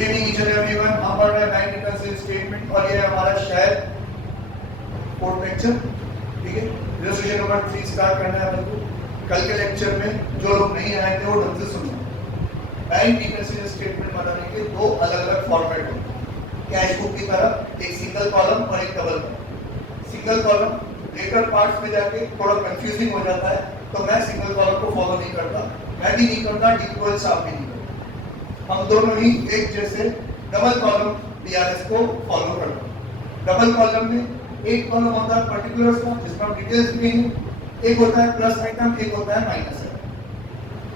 Good evening each and everyone. हम पढ़ रहे हैं बैंक रिकंसिलिएशन स्टेटमेंट और ये हमारा शायद फोर्थ लेक्चर, ठीक है। इलस्ट्रेशन नंबर 3 स्टार्ट करना है अपन को। कल के लेक्चर में जो लोग नहीं आए थे वो ढंग से सुनो। बैंक रिकंसिलिएशन स्टेटमेंट बनाने के दो अलग-अलग फॉर्मेट होते हैं। कैश बुक की तरह एक सिंगल कॉलम और एक double column. Single column later parts में जाके थोड़ा कंफ्यूजिंग हो जाता है, तो मैं सिंगल कॉलम को फॉलो नहीं करता, मैं भी नहीं करता, डीक्वल साहब भी नहीं करता। हम दोनों ही एक जैसे डबल कॉलम बीआरएस को फॉलो करते हैं। डबल कॉलम में एक कॉलम होता है पर्टिकुलर्स का जिसमें हम डिटेल्स लिखेंगे, एक होता है प्लस आइटम, एक होता है माइनस आइटम।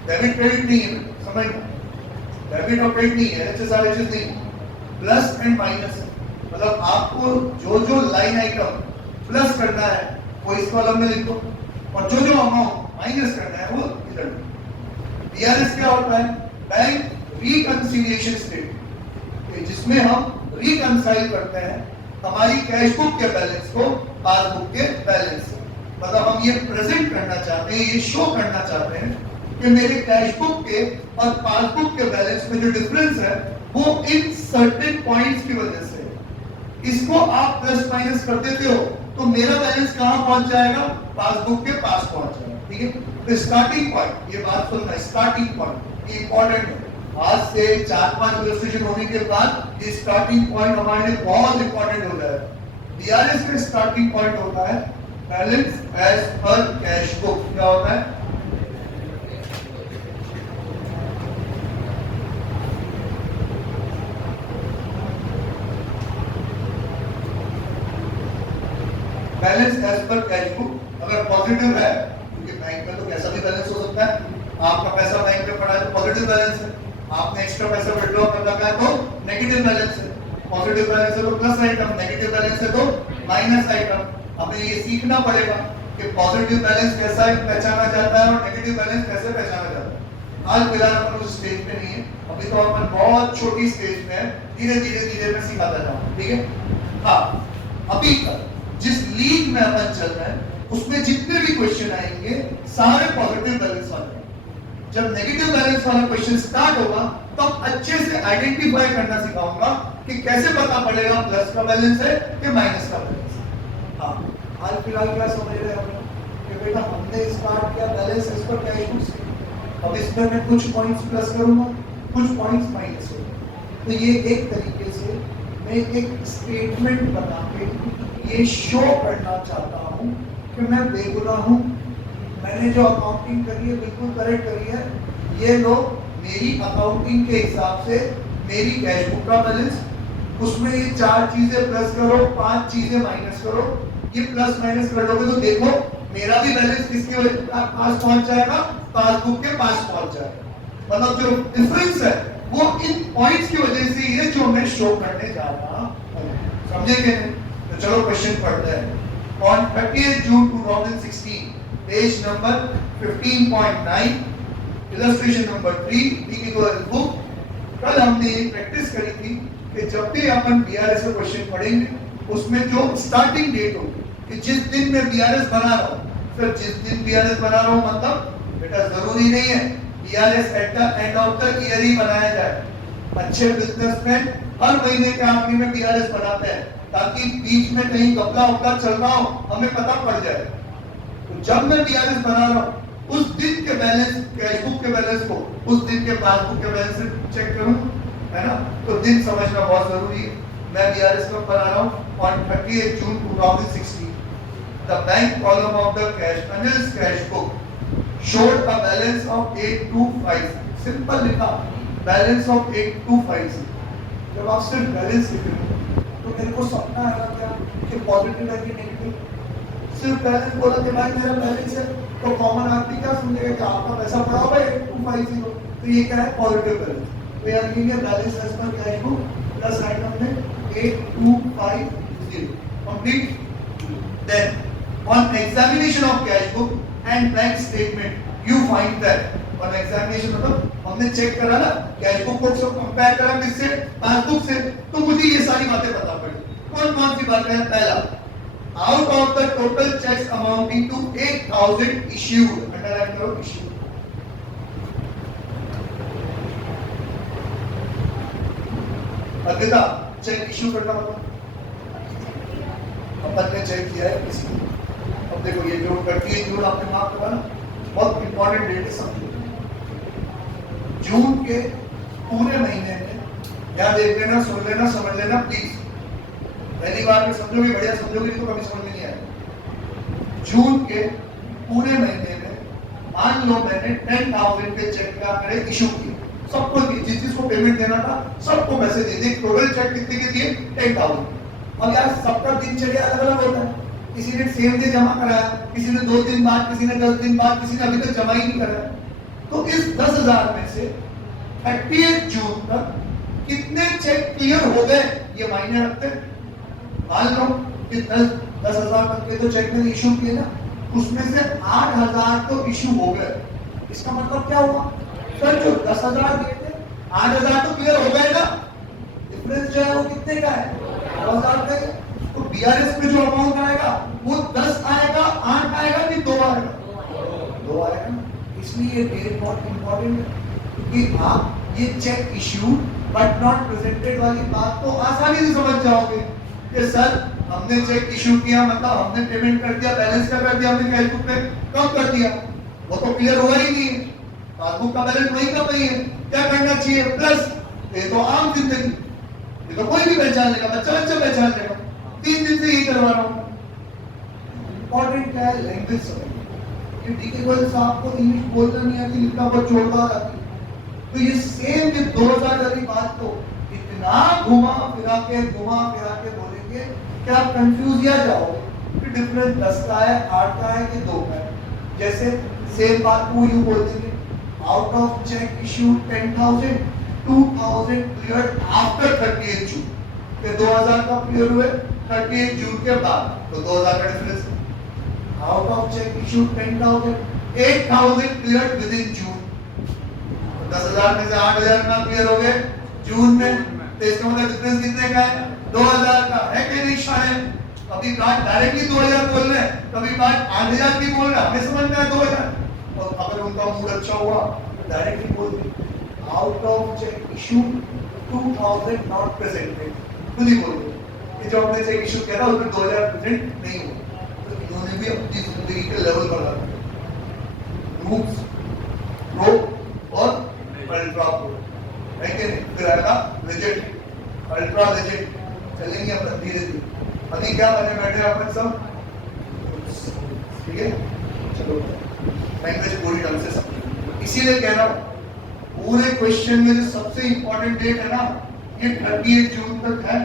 डेबिट क्रेडिट नहीं है, समझना, डेबिट और क्रेडिट नहीं है, ऐसे सारे चीज नहीं। प्लस एंड माइनस मतलब आपको जो जो लाइन आइटम प्लस करना है वो इस कॉलम में लिखो और जो जो अमाउंट माइनस करना है वो इधर। बीआरएस क्या होता है? बैंक रिकंसिलिएशन स्टेटमेंट, जिसमें हम रिकंसाइल करते हैं हमारी कैश बुक के बैलेंस को पासबुक के बैलेंस से। मतलब हम ये प्रेजेंट करना चाहते हैं, ये शो करना चाहते हैं कि मेरे कैश बुक के और पासबुक के बैलेंस में जो डिफरेंस है वो इन सर्टेन पॉइंट्स की वजह से। इसको आप प्लस माइनस कर देते हो तो मेरा बैलेंस कहां पहुंच जाएगा? पासबुक के पास पहुंच जाएगा, ठीक है। तो स्टार्टिंग पॉइंट, ये बात सुनना, स्टार्टिंग पॉइंट ये इंपॉर्टेंट है। आज से 4-5 इलस्ट्रेशन होने के बाद ये स्टार्टिंग पॉइंट हमारे लिए बहुत इंपॉर्टेंट हो जाएगा। बीआरएस में स्टार्टिंग पॉइंट होता है balance as per cash book. क्या होता है? Balance as per cash book अगर पॉजिटिव है, क्योंकि बैंक में तो कैसा भी बैलेंस हो सकता है, आपका पैसा बैंक में पड़ा है तो पॉजिटिव बैलेंस है, आपने एक्स्ट्रा पैसा विड्रॉ कर रखा है तो नेगेटिव बैलेंस है, पॉजिटिव बैलेंस है तो प्लस आइटम, नेगेटिव बैलेंस है तो माइनस आइटम। हमें ये सीखना पड़ेगा कि पॉजिटिव बैलेंस कैसा पहचाना जाता है और नेगेटिव बैलेंस कैसे पहचाना जाता है। आज फिलहाल अपन उस स्टेज पे नहीं है, अभी तो अपन बहुत छोटी स्टेज में है, धीरे धीरे मैं सिखाता जाऊंगा, ठीक है। हाँ, अभी तक जिस लीग में अपन चल रहे हैं उसमें जितने भी क्वेश्चन आएंगे सारे पॉजिटिव बैलेंस वाले। जब नेगेटिव बैलेंस वाला क्वेश्चन स्टार्ट होगा तब अच्छे से आइडेंटिफाई करना सिखाऊंगा कि कैसे पता पड़ेगा प्लस का बैलेंस है कि माइनस का बैलेंस है। हाँ, हाल फिलहाल क्या समझ रहे हैं कि बेटा हमने स्टार्ट किया बैलेंस इस पर कैश बुक से, अब इसमें मैं कुछ पॉइंट्स प्लस करूंगा, कुछ पॉइंट्स माइनस करूंगा। तो ये एक तरीके से मैं एक स्टेटमेंट बना के ये शो करना चाहता हूं कि मैं बेगुनाह हूं, मैंने जो अकाउंटिंग करी है बिल्कुल करेक्ट करी है। ये लोग मेरी अकाउंटिंग के हिसाब से मेरी कैश बुक का बैलेंस, उसमें ये 4 चीजें प्लस करो, 5 चीजें माइनस करो, ये प्लस माइनस कर लोगे तो देखो मेरा भी बैलेंस किसके पास पहुंच जाएगा? पासबुक के पास पहुंच जाएगा। मतलब जो डिफरेंस है वो इन पॉइंट्स की वजह से ये जो मैं शो करने जा रहा हूं, समझे कि नहीं? तो चलो क्वेश्चन पढ़ते हैं। On 30 June 2016 page number 15.9 illustration number 3 book. कल हमने ये प्रैक्टिस करी थी कि जब भी अपन बीआरएस का क्वेश्चन पढ़ेंगे उसमें जो स्टार्टिंग डेट होगी कि जिस दिन मैं बीआरएस बना रहा हूँ, फिर जिस दिन बीआरएस बना रहा हूँ मतलब बेटा जरूरी नहीं है BRS at the end of the year ही बनाया जाए। अच्छे बिजनेसमैन हर महीने के आखिरी में बीआरएस बनाते हैं ताकि बीच में कहीं गपला उपला चल रहा हो हमें पता पड़ जाए। तो जब मैं बीआरएस बना रहा हूँ उस दिन के बैलेंस, कैश बुक के बैलेंस को उस दिन के पासबुक के बैलेंस से चेक करूं, है ना? तो दिन समझना बहुत जरूरी है। मैं बीआरएस कब बना रहा हूं? On 30 June 2016 the bank column of the cash Anil's cash book showed a balance of 8256। Simple लिखा, बैलेंस ऑफ 8256। जब आप सिर्फ बैलेंस लिख रहे हो तो मेरे को सपना आएगा क्या कि पॉजिटिव है कि नेगेटिव? सिर्फ बैलेंस बोला कि भाई मेरा बैलेंस है तो कॉमन आदमी क्या समझेगा कि आपका पैसा पड़ा होगा 8250, तो ये क्या है? Positive balance. तो यार ये balance as per cash book plus item में 8250 complete. Then on examination of cash book and bank statement you find that. On examination मतलब हमने चेक करा ना कैश बुक को कंपेयर करा किससे? पासबुक से, तो मुझे ये सारी बातें पता पड़ी। कौन कौन सी बातें हैं? पहला, out of the total checks amounting to 8,000 issued, underline करो issued, अर्पिता चेक इशू करना मतलब अपन ने चेक किया है किसी को। अब देखो ये जो 28 जून आपने मार्क करा ना, बहुत इंपॉर्टेंट डेट है समझो। जून के पूरे महीने में यहाँ देख लेना, सुन लेना, समझ लेना प्लीज। पहली बार में समझोगे बढ़िया समझोगे, नहीं तो कभी समझ में नहीं आएगा। जून के पूरे महीने में मान लो मैंने 10,000 के चेक क्या करे इशू किए, सबको जिस जिसको पेमेंट देना था सबको मैसेज दे दिए, टोटल चेक कितने के दिए 10,000। अब यार सबका दिनचर्या अलग अलग होता है, किसी ने सेम डे जमा कराया, किसी ने 2 दिन बाद, किसी ने 10 दिन बाद, किसी ने अभी तक जमा ही नहीं कराया। तो इस 10,000 में से 30 जून तक कितने चेक क्लियर हो गए ये मायने रखते हैं। मान लो कि 10,000 तक के तो चेक मैंने इशू किए ना, उसमें से 8,000 तो इशू हो गए। इसका मतलब क्या हुआ सर, जो 10,000 दिए थे 8,000 तो क्लियर हो गए ना, डिफरेंस जो है वो कितने का है 9,000 का है। तो बीआरएस में जो अमाउंट आएगा वो 10 आएगा, 8 आएगा कि 2 आएगा, 2 आएगा। इसलिए ये डेट बहुत इंपॉर्टेंट है, क्योंकि आप ये cheque issue but not presented वाली बात तो आसानी से समझ जाओगे कि सर हमने चेक इशू किया मतलब हमने पेमेंट कर दिया, बैलेंस का कर दिया, हमने कैश बुक में कम कर दिया, वो तो क्लियर हुआ ही नहीं है। पासबुक का बैलेंस वही का वही है, क्या करना चाहिए प्लस। ये तो आम जिंदगी, ये तो कोई भी पहचान लेगा, बच्चा बच्चा पहचान लेगा। 3 दिन से यही करवा रहा हूँ। इंपॉर्टेंट क्या है, लैंग्वेज समझना। डीके गोयल साहब को इंग्लिश बोलना नहीं आती, लिखना बहुत जोरदार आती, तो ये सेम ये 2,000 वाली बात को इतना घुमा फिरा के बोलेंगे कि आप कंफ्यूज या जाओगे कि डिफरेंस 10 का है, 8 का है कि 2 का है। जैसे सेम बात को यूं बोल देंगे, out of cheque issue 10,000, 2,000 clear after 38 June. के 2,000 का क्लियर हुए 38 जून के बाद, तो 2,000 का difference. Out of cheque issue 10,000, 8,000 clear within June. 10,000 में से 8,000 ना क्लियर हो गए जून में, तो इसका मतलब डिफरेंस कितने का है 2,000 का है कि नहीं शायद। कभी बात डायरेक्टली 2,000 बोल रहे हैं, कभी बात 8,000 भी बोल रहे हैं, हमें समझ में आया 2,000। और अगर उनका मूड अच्छा हुआ तो डायरेक्टली बोल दे out of cheque issue 2,000 not presented, खुद ही बोल दे कि जो हमने चेक इशू किया था उसमें 2,000 प्रेजेंट नहीं हुआ। तो इन्होंने भी अपनी जिंदगी के लेवल बढ़ा दिए, रूट्स प्रो और अल्ट्रा प्रो है कि नहीं। फिर आएगा लेजेंड, अल्ट्रा लेजेंड, चलेंगे अपन धीरे धीरे। अभी क्या बने बैठे अपन सब, ठीक है चलो लैंग्वेज पूरी ढंग से समझो। इसीलिए कह रहा हूँ पूरे क्वेश्चन में जो सबसे इंपॉर्टेंट डेट है ना ये 38 जून तक है।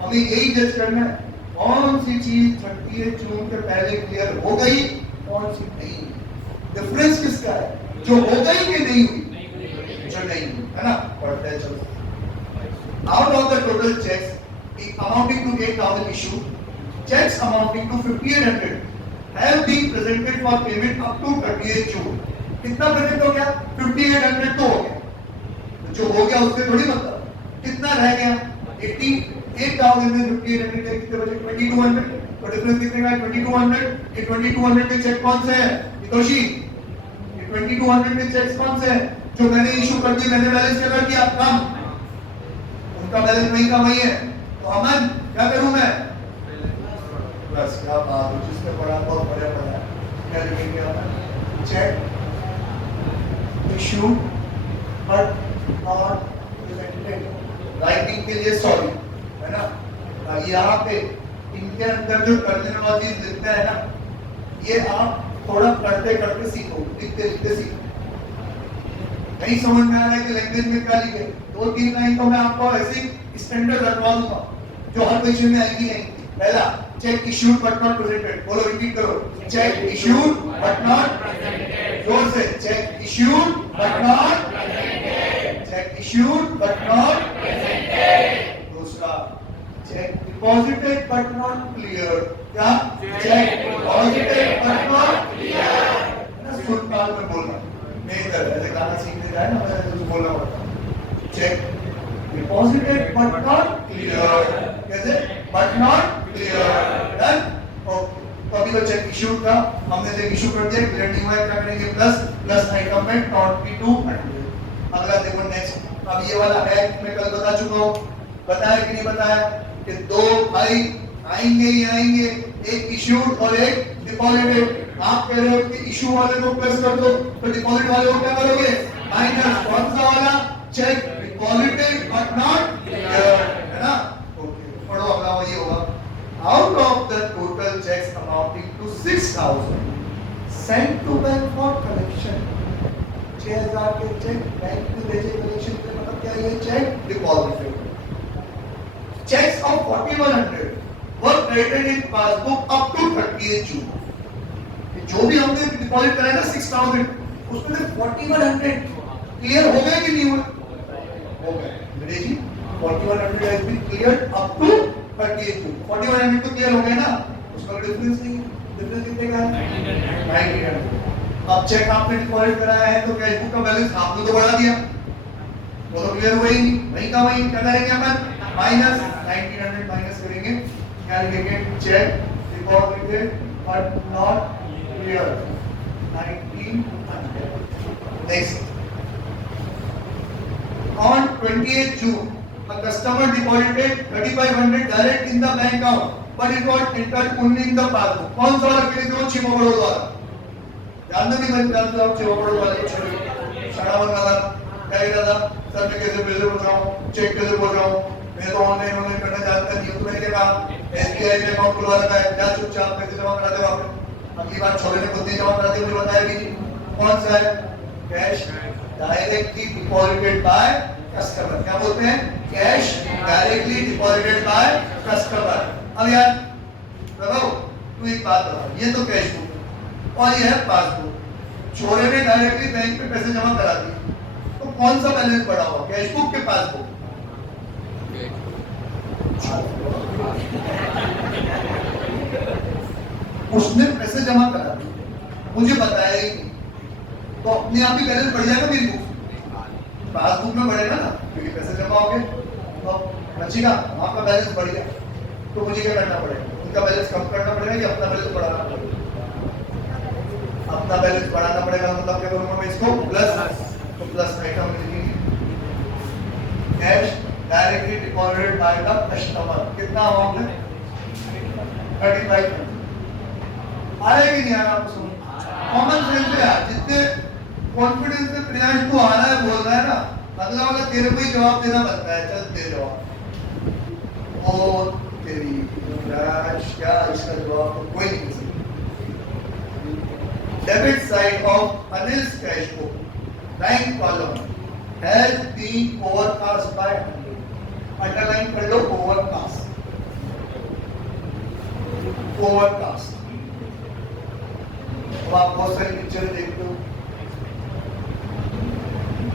हमें यही जज करना है कौन सी चीज 38 जून के पहले क्लियर हो गई, कौन सी नहीं। डिफरेंस किसका है, जो हो गई कि नहीं हुई, जो नहीं हुई है ना। पढ़ते हैं चलो। Out of the total cheques amounting to 8,000 issued, checks amounting to 5,800 have been presented for payment up to 38 June. कितना प्रेजेंट हो गया 5,800 तो हो गया, तो जो हो गया उससे थोड़ी मतलब कितना रह गया 8,000 में 5,800 के कितने बचे 2,200, तो डिफरेंस कितने का है 2,200। ये 2,200 के चेक कौन से हैं हितोशी, ये 2,200 के चेक्स कौन से हैं जो मैंने इशू कर दी, मैंने बैलेंस कर दिया कम, उनका बैलेंस वही का वही है। तो अमन क्या करूं मैं, बस क्या बात है, जिसने पढ़ा बहुत बढ़िया पढ़ा है। क्या लिखेंगे आप, cheque issue but not presented, writing के लिए सॉरी है ना। यहाँ पे इनके अंदर जो टर्मिनोलॉजी लिखते हैं ना, ये आप थोड़ा पढ़ते करते सीखो, लिखते लिखते सीखो। नहीं समझ में आ रहा है कि लैंग्वेज में क्या लिखे, 2-3 लाइन तो मैं आपको ऐसी स्टैंडर्ड रखवा दूंगा जो हर क्वेश्चन में आएगी नहीं। पहला cheque issued but not presented, बोलो रिपीट करो, cheque issued but not presented, जोर से cheque issued but not presented, cheque issued but not presented. दूसरा cheque deposited but not clear, क्या cheque deposited but not clear, ना सुन काल में बोलना नहीं कर ऐसे गाना सीखने जाए ना, मैं कुछ बोलना पड़ता। Cheque deposited but not clear, कैसे but not clear, done okay. तो अभी तो चेक इशू था, हमने चेक इशू कर दिया, क्लियर नहीं हुआ क्या करेंगे प्लस प्लस आइटम में नॉट बी टू। अगला देखो नेक्स्ट, अब ये वाला है मैं कल बता चुका हूँ बताया कि नहीं बताया कि दो भाई आएंगे ही आएंगे, एक इश्यूड और एक डिपॉजिटेड। आप कह रहे हो कि इशू वाले को प्लस कर दो, तो डिपॉजिट वाले को क्या करोगे? माइनस। कौन सा वाला? Check deposited but not clear, है ना? ओके, पढ़ो अगला वही होगा। Out of the total checks amounting to 6,000 sent to bank for collection, 6,000 के चेक बैंक में भेजे कलेक्शन के, मतलब क्या ये check deposited. Checks of 4,100 were credited in passbook up to 30th June। जो भी हमने डिपॉजिट कराया ना 6,000, उसमें से 4,100 क्लियर हो गए कि नहीं हुए? हो गए। मेरे जी 4,100 has been cleared up to 30th June। 4,100 तो क्लियर हो गए ना, उसका डिफरेंस नहीं है। डिफरेंस कितने का है? 9,900। अब चेक आपने डिपॉजिट कराया है तो कैश बुक का बैलेंस आपने तो बढ़ा दिया, वो तो क्लियर हुआ ही नहीं। वही का वही क्या करेंगे अपन? माइनस 1900 माइनस करेंगे, क्या लिखेंगे? Check deposited but not clear 1900। Next, on 28th June a customer deposited 3,500 direct in the bank account but it was entered only in the passbook। कौन सा वाला केस है? चिमोबड़ो वाला। जानते नहीं मैं जानता हूँ चिमोबड़ो वाले शारावन वाला क्या कहता था? सर मैं कैसे बिल पहुंचाऊं, चेक कैसे पहुंचाऊं, मैं तो ऑनलाइन करना चाहता नहीं हूं। तो मैंने क्या कहा, एसबीआई में अकाउंट खुलवा रखा है, क्या चुपचाप पैसे जमा करा दे वापस। अगली बार छोटे ने खुद नहीं जमा करा दे, मुझे बताया भी नहीं। कौन सा है? Cash directly deposited by customer. क्या बोलते हैं? Cash directly deposited by customer. अब यार बताओ, तू एक बात बता, ये तो कैश बुक और ये है पासबुक। छोरे ने डायरेक्टली बैंक पे पैसे जमा करा दिए, तो कौन सा बैलेंस बढ़ा हुआ? कैश बुक के पासबुक? उसने पैसे जमा करा दिए, मुझे बताया ही नहीं, तो अपने आप ही बैलेंस बढ़ जाएगा मेरी बुक, पासबुक में बढ़ेगा ना, क्योंकि पैसे जमा हो गए तो बचेगा, आपका बैलेंस बढ़ गया। तो मुझे क्या करना पड़ेगा? उनका बैलेंस कम करना पड़ेगा या अपना बैलेंस बढ़ाना पड़ेगा? अपना बैलेंस बढ़ाना पड़ेगा। मतलब क्या करूंगा मैं इसको? प्लस। तो plus item cash directly deposited by the customer. कितना अमाउंट है? 35। आया कि नहीं आया आपको? कॉमन सेंस है यार, जितने कॉन्फिडेंस से प्रियांश को आ रहा है, बोल रहा है ना, अगला वाला तेरे को ही जवाब देना बनता है। चल दे जवाब। ओ तेरी प्रियांश, क्या इसका जवाब तो कोई नहीं दे सकता। Debit side of Anil's cash book bank column has been overcast by 100। Underline कर लो overcast। overcast। अब आप बहुत सारी पिक्चर देखते हो,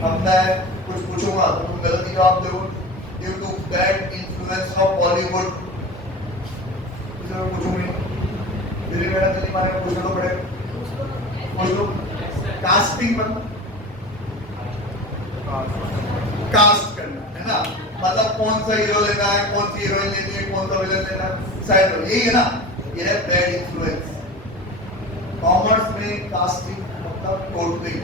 अब मैं कुछ पूछूंगा तो तुम गलत जवाब दो। Due to bad influence of Bollywood, पूछूंगी दिल्ली मेरा दिल्ली मारे पूछना तो पड़ेगा। पूछ लो। कास्टिंग मतलब कास्ट करना है ना, मतलब कौन सा हीरो लेना है, कौन सी हीरोइन लेनी है, कौन सा विलन लेना है, साइड यही है ना, ये है बैड इन्फ्लुएंस। कॉमर्स में कास्टिंग मतलब टोटलिंग,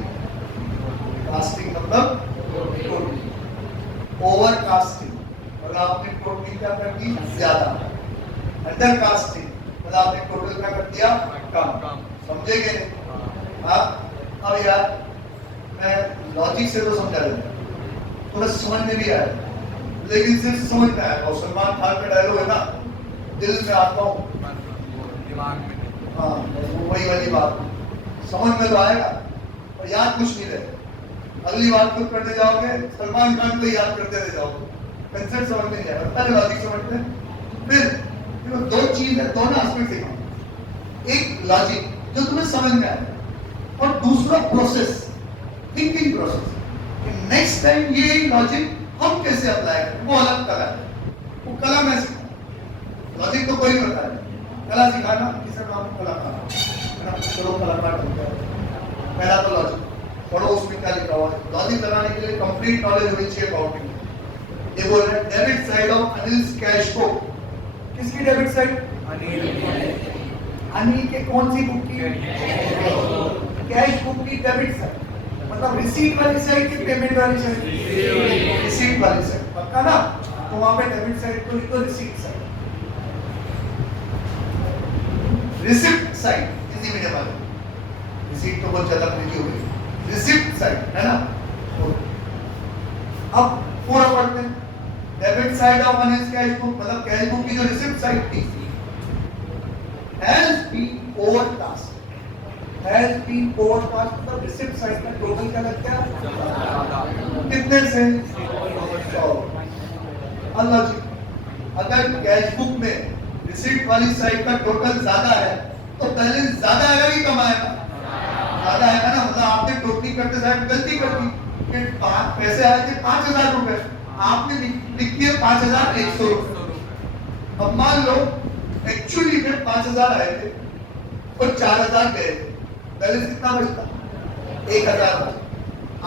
कास्टिंग मतलब टोटलिंग। ओवर कास्टिंग मतलब आपने टोटलिंग क्या कर दी? ज्यादा। अंडर कास्टिंग मतलब आपने टोटल क्या कर दिया? कम। समझेंगे? हाँ। अब यार मैं लॉजिक से तो समझा देता, थोड़ा समझ में भी आया, लेकिन सिर्फ समझ में आया। और सलमान खान का डायलॉग है ना, दिल में आता हूँ दिमाग में। हाँ, वही वाली बात समझ में तो आएगा और याद कुछ नहीं रहेगा। अगली बात खुद करते जाओगे, सलमान खान को याद करते रह जाओगे, कंसेप्ट समझ में नहीं आएगा। पहले लॉजिक समझते हैं, फिर दो चीज है, दोनों एस्पेक्ट देखो। एक लॉजिक जो तुम्हें समझ में आए और दूसरा process, thinking process. Next time ये लॉजिक हम कैसे अप्लाई करें, वो अलग कला है, वो कला में सिखाना। लॉजिक तो कोई करता है, कला सिखाना किसी काम कलाकार है ना। चलो कलाकार बनते हैं। पहला तो लॉजिक पढ़ो, उसमें क्या लिखा हुआ है। लॉजिक लगाने के लिए कंप्लीट नॉलेज होनी चाहिए अकाउंटिंग। ये बोल रहे हैं debit side of Anil's cash book. किसकी डेबिट साइड? अनिल के कौन सी बुक की? कैश बुक की डेबिट साइड, मतलब रिसीट वाली साइड की पेमेंट वाली साइड? रिसीट वाली साइड। पक्का ना? तो वहां पे डेबिट साइड को लिखो receipt side, receipt side Hindi medium वाले, रिसीट तो बहुत ज्यादा लिखी हो गई, रिसिप्ट साइड है ना। अब पूरा पढ़ते हैं, debit side of enhanced cash book, मतलब कैश बुक की जो रिसिप्ट साइड थी, has been overcast, has been overcast, मतलब रिसिप्ट साइड का टोटल क्या लगता है, कितने से 100। अल्लाह जी, अगर कैश बुक में रिसीट वाली साइड का टोटल ज्यादा है तो बैलेंस ज्यादा आएगा कि कम आएगा, ज्यादा आएगा ना। मतलब आपने टोटली करते साइड गलती कर दी कि पैसे आए थे 5,000 रुपए, आपने लिख दिया 5,100 रुपए। अब मान लो एक्चुअली में 5,000 आए थे और 4,000 गए थे, बैलेंस कितना बचता, 1,000।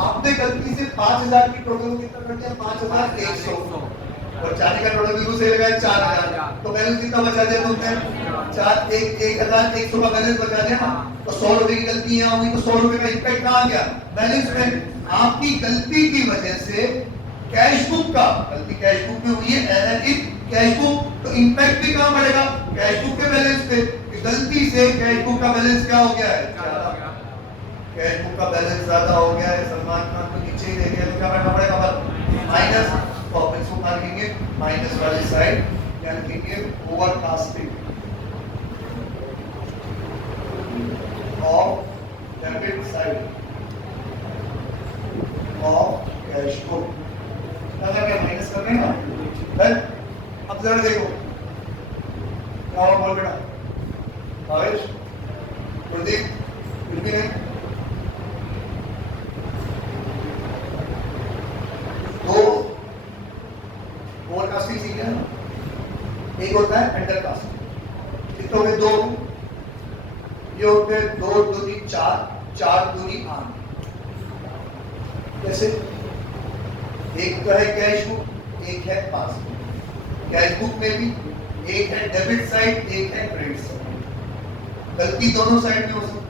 आपने गलती से 5,000 की टोटल कितना कर दिया, 5,100, और जाने का टोटल बिल्कुल सही लगा 4,000, तो बैलेंस कितना बचा दिया तुमने, 1,100 का बैलेंस बचा दिया ना। तो 100 रुपए की गलती यहाँ हुई तो 100 रुपए का इम्पैक्ट कहाँ गया, बैलेंस में। आपकी गलती की वजह से कैश बुक का, गलती कैश बुक में हुई है, कैश बुक, तो इम्पैक्ट भी कहाँ पड़ेगा, कैश बुक के बैलेंस पे। गलती से कैश बुक का बैलेंस क्या हो गया है, कैश बुक का बैलेंस ज्यादा हो गया है, सलमान खान को नीचे ही दे दिया, तो क्या करना पड़ेगा, माइनस, प्रॉफिट्स को क्या लिखेंगे, माइनस वाली साइड, क्या लिखेंगे, overcasting of debit side of cash book, अगर क्या माइनस कर रहे हैं ना। अब जरा देखो क्या हुआ, बोल बेटा, भावेश, प्रदीप, कुछ भी नहीं, दो ओवरकास्टिंग सीख लिया ना, एक होता है अंडरकास्टिंग, कितने हो गए, 2, ये होते हैं 2 दूनी 4, 4 दूनी 8। कैसे, एक तो है कैश बुक, एक है पासबुक। कैश बुक में भी एक है डेबिट साइड, एक है क्रेडिट साइड, गलती दोनों साइड में हो सकती,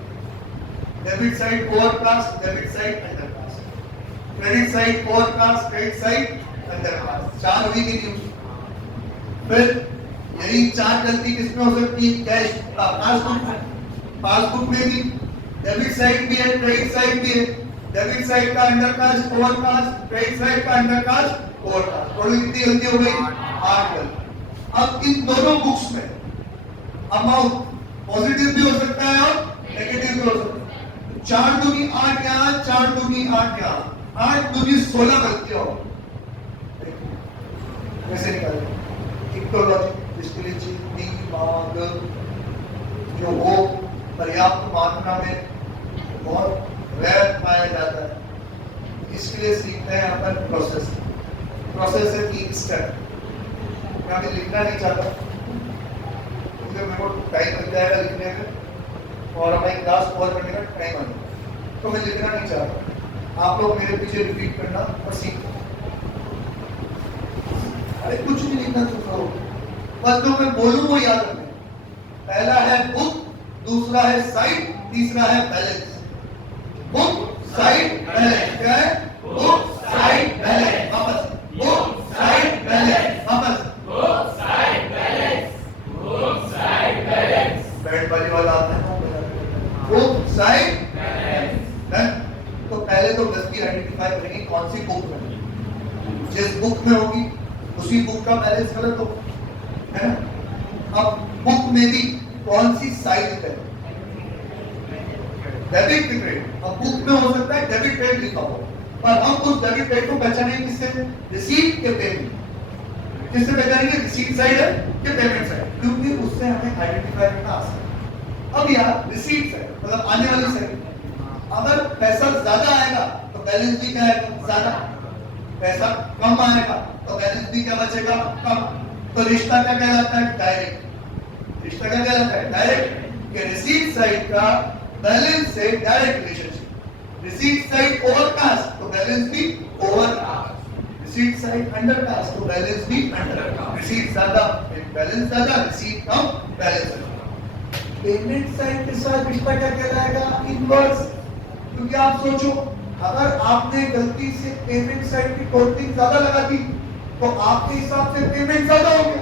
debit side overcast, debit side undercast, credit side overcast, credit side undercast, 4 हुई की नहीं। फिर यही 4 गलती किसमें हो सकती है, कैश पासबुक में, पासबुक में भी डेबिट साइड भी है, क्रेडिट साइड भी है, डेबिट साइड का अंडरकास्ट ओवरकास्ट, क्रेडिट साइड का अंडरकास्ट ओवरकास्ट, थोड़ी कितनी गलती हो गई, 8 गलती। अब इन दोनों बुक्स में अमाउंट पॉजिटिव भी हो सकता है और नेगेटिव भी हो सकता है। 4 दूनी 8 यहाँ, 4 दूनी 8 यहाँ, 8 दूनी 16 गलतियां हो, कैसे निकालें, इक्टोलॉजी, जिसके लिए दिमाग जो हो पर्याप्त मात्रा में बहुत रेयर पाया जाता है, इसके लिए सीखते हैं अपन प्रोसेस। प्रोसेस है 3 स्टेप। मैं अभी लिखना नहीं चाहता क्योंकि मेरे को टाइम मिल जाएगा लिखने में और हमारी क्लास और करने का टाइम आ जाएगा, तो मैं लिखना नहीं चाहता। आप लोग मेरे पीछे रिपीट करना और सीखना। अरे कुछ भी लिखना तो बस जो मैं बोलूं वो याद रखें। पहला है बुक, दूसरा है साइड, तीसरा है बैलेंस। बुक साइड बैलेंस, क्या है, बुक साइड बैलेंस, वापस बुक साइड बैलेंस, वापस book side balance, book side balance. बैठ वाली वाला आता है, बुक साइड बैलेंस। तो पहले तो बस की आइडेंटिफाई करेंगे कौन सी बुक में, जिस बुक में होगी उसी बुक का बैलेंस गलत हो, है ना। अब बुक में भी कौन सी साइड है, डेबिट क्रेडिट। अब बुक में हो सकता है डेबिट क्रेडिट लिखा हो, पर हम उस डेबिट क्रेडिट को पहचानेंगे किससे, रिसीट के पेमेंट। किससे पहचानेंगे, रिसीट साइड है कि पेमेंट साइड, क्योंकि उससे हमें आइडेंटिफाई करना आसान है। अब यार रिसीट साइड मतलब आने वाली साइड, अगर पैसा ज्यादा आएगा तो बैलेंस भी क्या आएगा, ज्यादा। पैसा कम आएगा तो बैलेंस भी क्या बचेगा, कम। तो रिश्ता क्या कहलाता है, डायरेक्ट। रिश्ता क्या कहलाता है, डायरेक्ट। कि रिसीट साइड का बैलेंस से direct relationship. Receipt side overcast तो बैलेंस भी ओवरकास्ट, रिसीट साइड अंडरकास्ट तो बैलेंस भी अंडरकास्ट। रिसीट ज्यादा बैलेंस ज्यादा, रिसीट कम बैलेंस कम। पेमेंट साइड के साथ रिश्ता क्या कहलाएगा, इनवर्स। क्योंकि आप सोचो, अगर आपने गलती से पेमेंट साइड की टोटलिंग ज्यादा लगा दी तो आपके हिसाब से पेमेंट ज्यादा हो गया,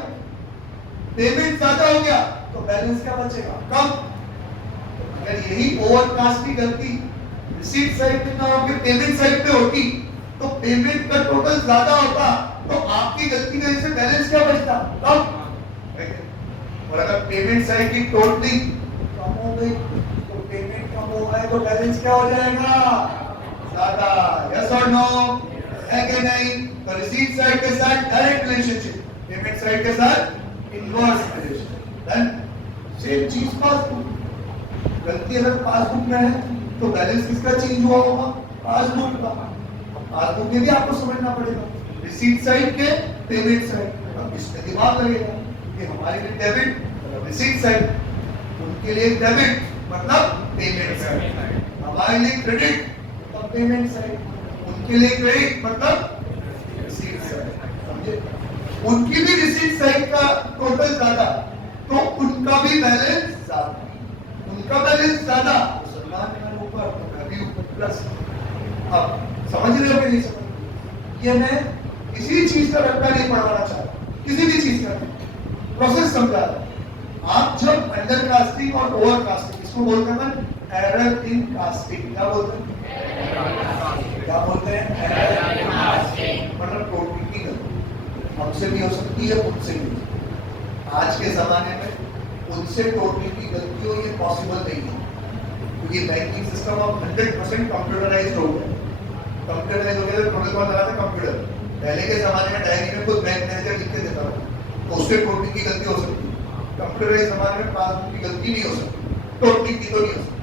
पेमेंट ज्यादा हो गया तो बैलेंस क्या बचेगा? कम। अगर यही ओवरकास्ट की गलती रिसीट साइड पे ना होकर पेमेंट साइड पे होती तो पेमेंट का टोटल ज्यादा होता, तो आपकी गलती की वजह से बैलेंस क्या बचता? कम। और अगर पेमेंट साइड की टोटली कम हो गई तो पेमेंट कम हो गए तो बैलेंस क्या हो जाएगा? ज्यादा। यस और नो? है कि नहीं? तो रिसीट साइड के साथ डायरेक्ट रिलेशनशिप, पेमेंट साइड के साथ इनवर्स रिलेशनशिप। देन सेम चीज पासबुक, गलती अगर पासबुक में है तो बैलेंस किसका चेंज हुआ होगा? पासबुक का। पासबुक में भी आपको समझना पड़ेगा रिसीट साइड के पेमेंट साइड। अब इसमें दिमाग लगेगा कि हमारे लिए डेबिट मतलब रिसीट साइड, उनके लिए डेबिट मतलब पेमेंट साइड, हमारे लिए क्रेडिट मतलब पेमेंट साइड, उनके लिए क्रेडिट मतलब रिसीट साइड। समझे? उनकी भी रिसीट साइड का टोटल ज्यादा तो उनका भी बैलेंस ज्यादा, उनका बैलेंस ज्यादा तो सलमान ऊपर तो मैं भी ऊपर प्लस। अब समझ रहे हो कि नहीं समझ? ये मैं किसी चीज का रट्टा नहीं पढ़वाना चाहता, किसी भी चीज का प्रोसेस समझा रहा। आप जब अंडर कास्टिंग और ओवर कास्टिंग, इसको बोलते हैं एरर इन कास्टिंग। क्या बोलते हैं? क्या बोलते हैं? एरर इन कास्टिंग मतलब टोटल की गलती हमसे भी हो सकती है, उनसे भी। आज के जमाने में उनसे टोटल की गलती हो ये पॉसिबल नहीं है, क्योंकि बैंकिंग सिस्टम अब 100% कंप्यूटराइज्ड हो गया। कंप्यूटराइज हो गया तो टोटल कौन लगा था? कंप्यूटर। पहले के जमाने में डायरी में खुद बैंक मैनेजर लिख के देता था तो उससे टोटल की गलती हो सकती है। कंप्यूटराइज जमाने में पासबुक की गलती नहीं हो सकती, टोटल की तो नहीं हो सकती।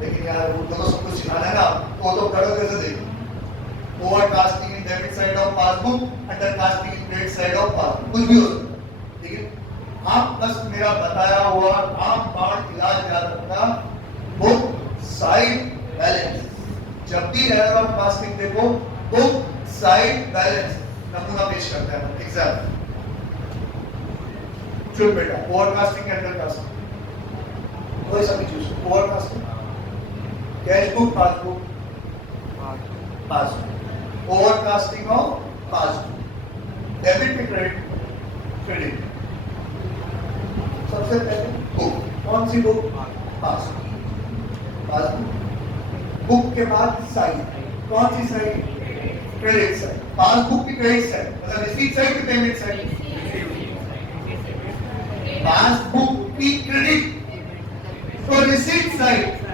लेकिन यार उनको तो सब कुछ सिखाना है ना, वो तो करो कैसे देखें। Over casting in debit side of passbook, under casting in credit side of passbook, कुछ भी हो सकता है। लेकिन आप बस मेरा बताया हुआ आम बाण इलाज याद रखना, बुक साइड बैलेंस। जब भी एरर ऑफ कास्टिंग देखो, बुक साइड बैलेंस नमूना पेश करता है एग्जाम। चुप बेटा, ओवरकास्टिंग अंडर कास्टिंग कोई सा भी choose. Overcasting cash book, passbook, passbook, overcasting of passbook, debit to credit, credit. सबसे पहले बुक, कौन सी बुक? Passbook, passbook. बुक के बाद साइड, कौन सी साइड? Credit side. पासबुक की क्रेडिट साइड मतलब रिसीट साइड की पेमेंट साइड। पासबुक की क्रेडिट तो रिसीट साइड।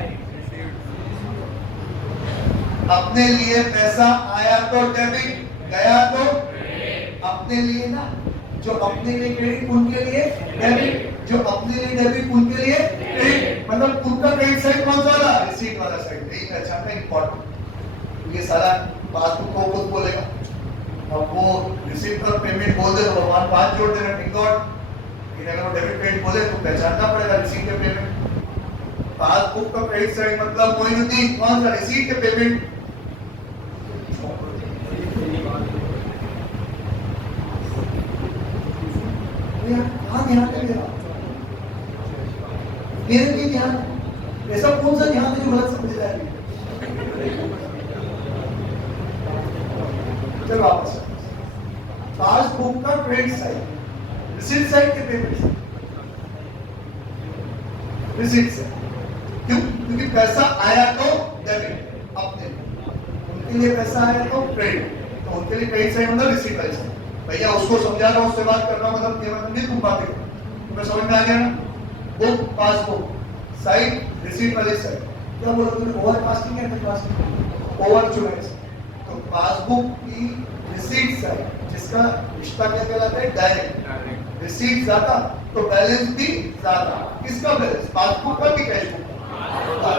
अपने लिए पैसा आया तो डेबिट, गया तो अपने लिए ना, जो अपने लिए क्रेडिट उनके लिए डेबिट, जो अपने लिए डेबिट उनके लिए क्रेडिट, मतलब उनका क्रेडिट साइड कौन सा वाला? रिसीट वाला साइड। यही पहचानना इंपॉर्टेंट। ये सारा पासबुक को खुद बोलेगा, अब वो रिसीट और पेमेंट बोल दे तो भगवान पांच जोड़ देना, थैंक गॉड। लेकिन अगर वो डेबिट क्रेडिट बोले तो पहचानना पड़ेगा रिसीट के पेमेंट। पासबुक का क्रेडिट साइड मतलब मोइनुद्दीन कौन सा? रिसीट के पेमेंट। हाँ ध्यान दे मेरा, मेरे भी ध्यान। ऐसा कौन सा ध्यान है जो गलत समझ जाएगी? चलो वापस। पासबुक का क्रेडिट साइड, रिसीट साइड के पेमेंट साइड। रिसीट साइड क्यों? क्योंकि पैसा आया तो डेबिट अपने, उनके लिए पैसा आया तो क्रेडिट, तो उनके लिए क्रेडिट साइड मतलब रिसीट वाली साइड। भैया उसको समझा रहा हूं, उससे बात कर रहा हूं, मतलब ये मतलब नहीं तुम बातें करो, तुम्हें समझ में आ गया ना? बुक, पासबुक साइड, रिसीट वाली साइड। क्या बोला तुमने? ओवर कास्टिंग है, अंडर कास्टिंग? ओवर चुना है। तो पासबुक की रिसीट साइड जिसका रिश्ता क्या कहलाता है? डायरेक्ट। रिसीट ज्यादा तो बैलेंस भी ज्यादा। किसका बैलेंस? पासबुक का कि कैश बुक का?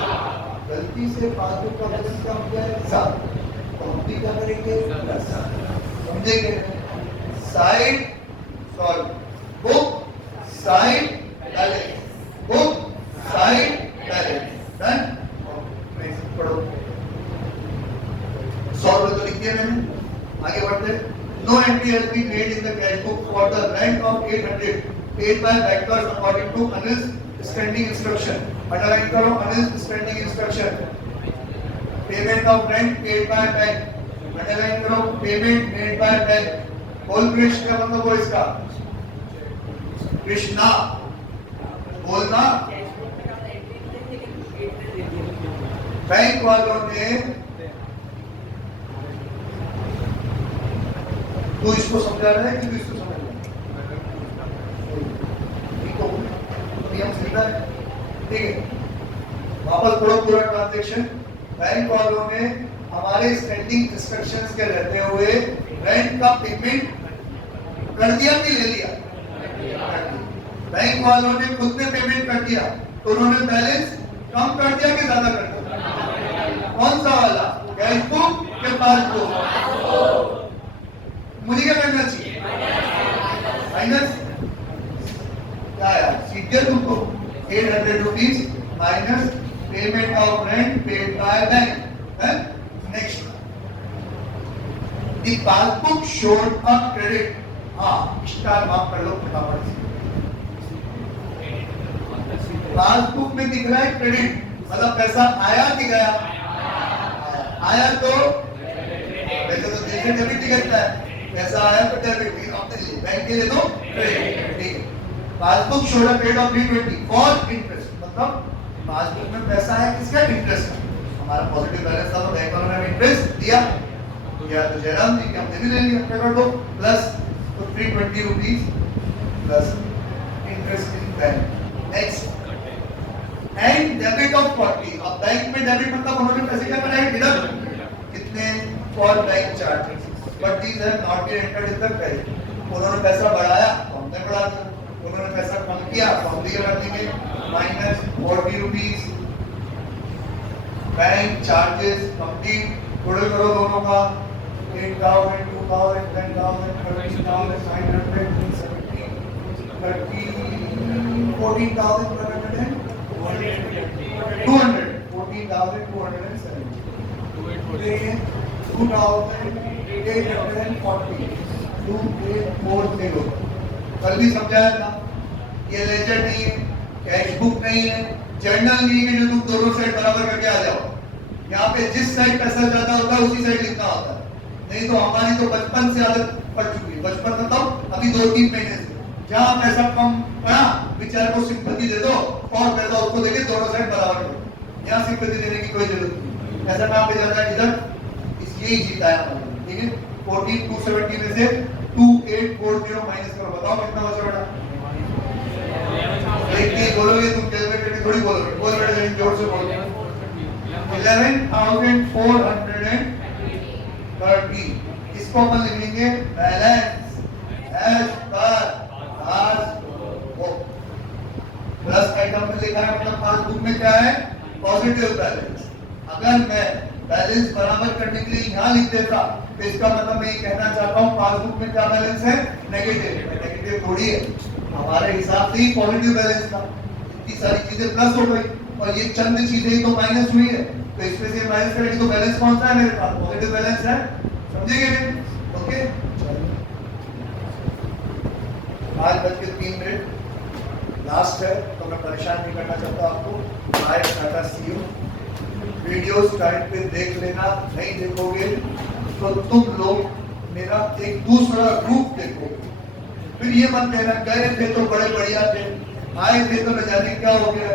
गलती से पासबुक का बैलेंस क्या हो गया है? ज्यादा, तो हम भी क्या करेंगे? समझेंगे? Side solve, book side balance, book side balance. Done? पढ़ो, सॉल्व तो लिख दिया मैंने, आगे बढ़ते। No entry has been made in the cash book for the rent of 800 paid by bankers according to Anil's standing instruction. Underline करो Anil's standing instruction. Payment of rent paid by bank, underline करो payment made by bank. बोल कृष्ण का मतलब वो इसका कृष्णा बोलना। Bank वालों ने तू इसको समझा रहा है कि तू इसको समझ रहा है? नियम सीधा है, ठीक है। वापस पढ़ो पूरा ट्रांजैक्शन। बैंक वालों ने हमारे स्टैंडिंग इंस्ट्रक्शंस के रहते हुए रेंट का पेमेंट कर दिया कि ले लिया? बैंक वालों ने खुद में पेमेंट कर दिया तो उन्होंने बैलेंस कम कर दिया कि ज्यादा कर दिया? कौन सा वाला, कैश बुक के पासबुक? मुझे क्या करना चाहिए? माइनस क्या यार, सीख गया तुमको? 800 rupees minus payment of rent paid by bank. Next, the passbook showed a credit. हाँ, स्टार मार्क कर लो फटाफट से। पासबुक में दिख रहा है क्रेडिट, मतलब पैसा आया कि गया? आया तो वैसे तो जैसे डेबिट दिखता है, पैसा आया तो डेबिट, बैंक के लिए तो क्रेडिट, ठीक है। Passbook showed a credit of 320 for interest, मतलब पासबुक में पैसा है किसका? इंटरेस्ट। हमारा पॉजिटिव बैलेंस था तो बैंक वालों ने इंटरेस्ट दिया तो जयराम जी के हमने भी ले लिया, क्या कर दो प्लस, तो 320 rupees plus interest in bank. Next, and debit of 40। अब बैंक में डेबिट मतलब उन्होंने पैसे क्या बनाए? डिडक्ट कितने? For bank charges, but these have not been entered in the credit. उन्होंने पैसा बढ़ाया तो हमने बढ़ा दिया, उन्होंने पैसा कम किया तो हम भी कर देंगे minus 40 rupees bank charges complete. Total करो दोनों का 8,000, 2,000, 10,000, 13,000, 900, 70, 30, 14,200, 14,270, 2,840, 2,840। कल भी समझाया था, ये लेजर नहीं है, कैश बुक नहीं है, जर्नल नहीं है जो तुम दोनों साइड बराबर करके आ जाओ। यहाँ पे जिस साइड पैसा ज्यादा होता है उसी साइड लिखना होता है, नहीं तो हमारी तो बचपन से आदत पड़ चुकी है। बचपन मतलब अभी 2-3 महीने से, जहाँ पैसा कम पड़ा बेचारे को सिंपैथी दे दो और पैसा उसको देके दोनों साइड बराबर करो। यहाँ सिंपैथी देने की कोई जरूरत नहीं, ऐसा काम पे जाता है इधर, इसलिए ही जीता है हमारे, ठीक है। 14,270 में से 2,840 माइनस करो, बताओ कितना बचा बेटा? देखिए बोलोगे तुम, कैलकुलेटर थोड़ी बोलोगे, बोल बेटा जल्दी जोर से बोलो। 11,430। इसको अपन लिखेंगे balance as per passbook. Plus item में लिखा है मतलब पासबुक में क्या है? Positive balance. अगर मैं बैलेंस बराबर करने के लिए यहाँ लिख देता तो इसका मतलब मैं ये कहना चाहता हूँ पासबुक में क्या बैलेंस है? नेगेटिव। नेगेटिव थोड़ी है, हमारे हिसाब से ही पॉजिटिव बैलेंस था। इतनी सारी चीजें प्लस हो गई और ये चंद चीजें ही तो माइनस हुई है, तो इसमें से माइनस करेंगे तो बैलेंस कौन सा है? मेरे पास पॉजिटिव बैलेंस है, समझेंगे? ओके, 5:03 लास्ट है तो मैं परेशान नहीं करना चाहता आपको। Bye, tata, see you. Videos time पे देख लेना, नहीं देखोगे तो तुम लोग मेरा एक दूसरा रूप देखोगे, फिर ये मत कहना गए थे तो बड़े बढ़िया थे, आए थे तो न जाने क्या हो गया।